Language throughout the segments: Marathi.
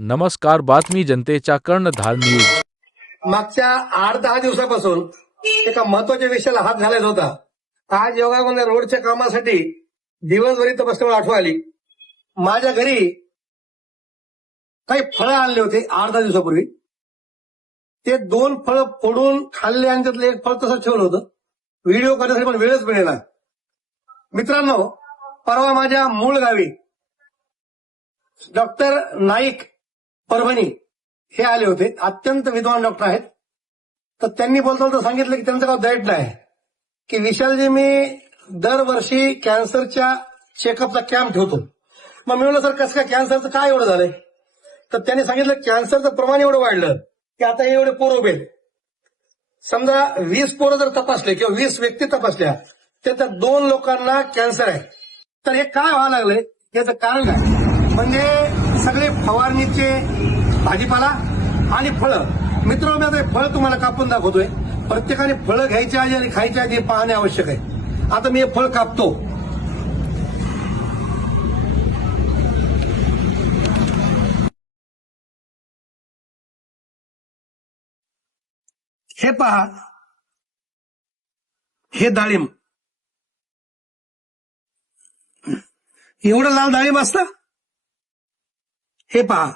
नमस्कार बातमी जनतेच्या कर्णधार न्यूज. मागच्या आठ दहा दिवसापासून एका महत्त्वाच्या विषयाला हात घालायचा होता. आज योगामध्ये रोडच्या कामासाठी दिवसभरी इथं बसल्यामुळे आठवण आली. माझ्या घरी काही फळं आणले होते आठ दहा दिवसापूर्वी. ते दोन फळं फोडून खाल्ले आणि त्यातलं एक फळ तसंच ठेवलं होतं. व्हिडिओ करण्यासाठी पण वेळच मिळेना. मित्रांनो परवा माझ्या मूळ गावी डॉक्टर नाईक परभणी हे आले होते. अत्यंत विद्वान डॉक्टर आहेत. तर त्यांनी बोलतो तर सांगितलं की त्यांचं गाव दैट आहे की विशालजी मी दरवर्षी कॅन्सरच्या चेकअपचा कॅम्प ठेवतो. मग मी म्हणलं सर कसं काय? कॅन्सरचं काय एवढं झालंय? तर त्यांनी सांगितलं कॅन्सरचं प्रमाण एवढं वाढलं की आता हे एवढे पोरं उभे समजा वीस पोरं जर तपासले किंवा वीस व्यक्ती तपासल्या तर दोन लोकांना कॅन्सर आहे. तर हे काय व्हायला लागलंय? याचं कारण काय? म्हणजे सगळे फवारणीचे भाजीपाला आणि फळं. मित्र मी आता हे फळ तुम्हाला कापून दाखवतोय. प्रत्येकाने फळं घ्यायची आधी आणि खायची आधी हे पाहणे आवश्यक आहे. आता मी हे फळ कापतो. हे पहा. हे डाळिंब. एवढं लाल डाळिंब असतं? हे पहा.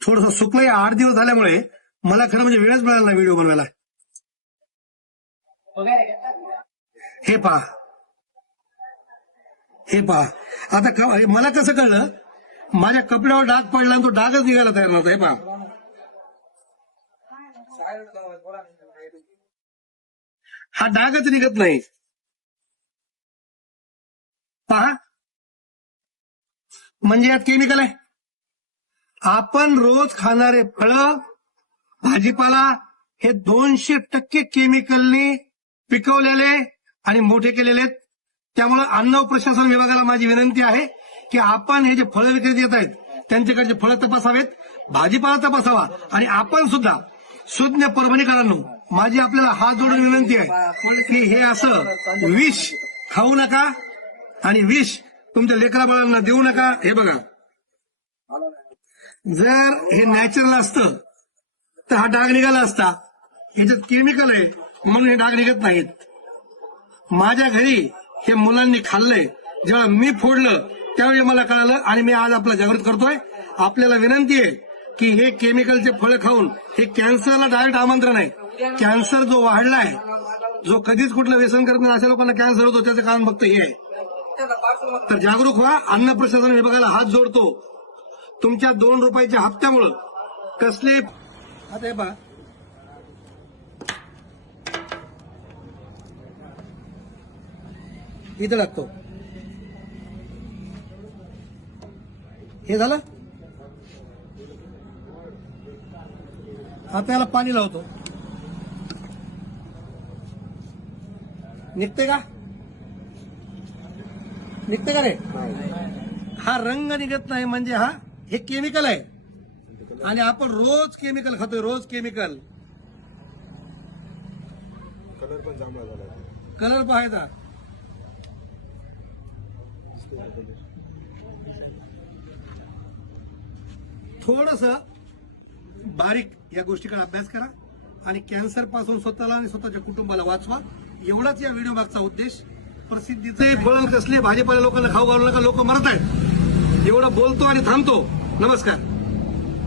थोडस सुकलंय आठ दिवस झाल्यामुळे मला खरं म्हणजे वेळच मिळाला नाही व्हिडिओ बनवायला. हे पहा. हे पहा. आता मला कसं कळलं? माझ्या कपड्यावर डाग पडला आणि तो डागच निघायला तयार नव्हता. हे पहा. हा डागच निघत नाही. पहा. म्हणजे यात केमिकल आहे. आपण रोज खाणारे फळं भाजीपाला हे दोनशे टक्के केमिकलने पिकवलेले आणि मोठे केलेले आहेत त्यामुळे अन्न प्रशासन विभागाला माझी विनंती आहे की आपण हे जे फळं विक्रेते येत आहेत त्यांच्याकडचे फळं तपासावेत भाजीपाला तपासावा आणि आपण सुद्धा सुज्ञ परभणीकरांनो माझी आपल्याला हात जोडून विनंती आहे की हे असं विष खाऊ नका आणि विष तुमच्या लेकरा बाळांना देऊ नका. हे बघा. जर हे नॅचरल असतं तर हा डाग निघाला असता याच्यात केमिकल आहे म्हणून हे डाग निघत नाहीत. माझ्या घरी हे मुलांनी खाल्लंय. जेव्हा मी फोडलं त्यावेळी मला कळालं आणि मी आज आपला जागृत करतोय. आपल्याला विनंती आहे की हे केमिकलचे फळं खाऊन हे कॅन्सरला डायरेक्ट आमंत्रण आहे. कॅन्सर जो वाढलाय जो कधीच कुठलं व्यसन करत नाही अशा लोकांना कॅन्सर होतो त्याचं कारण फक्त हे आहे. तर जागरूक व्हा अन्न प्रशासन विभागाला हात जोडतो. तुमच्या दोन रुपयाच्या हप्त्यामुळं कसले आता हे पहा. इथं लागतो. हे झालं? आता याला पाणी लावतो. निघते का? निघते का रे? हा रंग निघत नाही म्हणजे हा हे केमिकल आहे. आणि आपण रोज केमिकल खातोय रोज केमिकल कलर पण जांभळा झाला कलर पाहायचा. थोडस बारीक या गोष्टीकडे अभ्यास करा आणि कॅन्सरपासून स्वतःला आणि स्वतःच्या कुटुंबाला वाचवा. एवढाच या व्हिडिओ मागचा उद्देश. प्रसिद्धीचे फळ कसले भाजीपाला लोकांना खाऊ घालू नका लोक मरत आहेत एवढं बोलतो आणि थांबतो. नमस्कार.